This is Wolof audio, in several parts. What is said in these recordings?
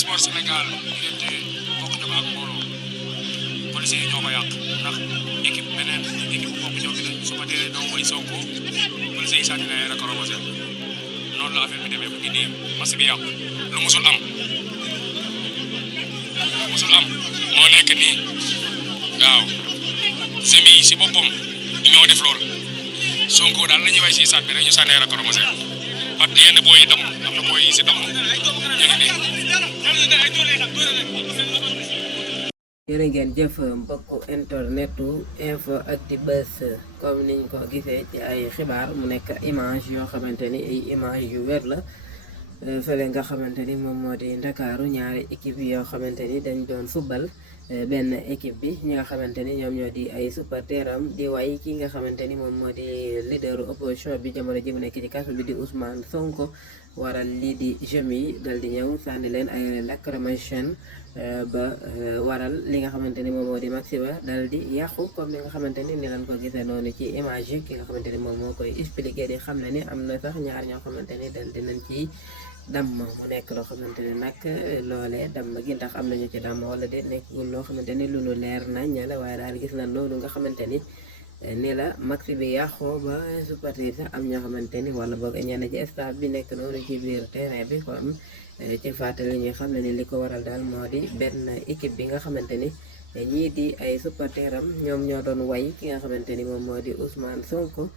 sport Sénégal diggante bokk na ba ak mbooloo policiers yi ñoo ko yàq ndax équipe beneen équipe bokk ñoo fi ne su ma dee doo woy Sonko policiers yi sànni na ay rakoromosé noonu la affaire bi demee bu indi match bi yàqu lu musul am moo nekk nii waaw semi si boppam ñoo def loolu Sonko daal la ñuy way si sànni bi rek ñu sànni ay rakoromosé ak yenn booy yi tam am na booy yi si tam ñu ngi nii. jërë ngeen jëf mbokku internetu InfoActu Buzz comme niñ ko gisee ci ay xibaar mu nekk image yoo xamante ni ay image yu wér la fële nga xamante ni moom moo di Ndakaaru ñaari équipe yoo xamante ni dañ doon football benn équipe bi ñi nga xamante ni ñoom ñoo di ay supporteram di way ki nga xamante ni moom moo di leaderu opposition bi jamono ji mu nekk ci kaso bi di Ousmane Sonko waral lii di jeunes yi dal di ñëw sànni leen ay lacrymogène ba waral li nga xamante ni moom moo di maxi ba dal di yàqu comme li nga xamante ni leen ko gisee noonu ci image yi ki nga xamante ni moom moo koy expliqué di xam ne ni am na sax ñaar ñoo xamante ni dal dinañ ci damm mu nekk loo xamante ne nag loolee damm gi ndax am nañu ci damm wala de nekkul loo xamante ni lu leer nañ la waaye daal gis na loolu nga xamante ni ni la max bi yàqoo ba supporter sax am ñoo xamante ni wala boog ñenn ci staff bi nekk noonu ci biir terrain bi kon ci fàttali ñuy xam ne ni li ko waral daal moo di benn équipe bi nga xamante ni ñii di ay supporteram ñoom ñoo doon way ki nga xamante ni moom moo di Ousmane Sonko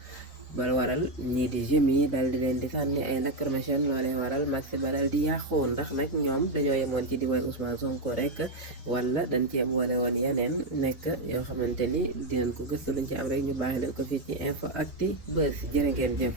ba waral ñii di jeunes yi dal di leen di sànni ay lacrymogène loolee waral match ba dal di yàqu ndax nag ñoom dañoo yemoon ci di woy Ousmane Sonko rek wala dañ ci am boole woon yeneen nekk yoo xamante ni dinañ ko gëstu luñ ci am rek ñu baax leen ko fii ci InfoActu Buzz jërë ngeen jëf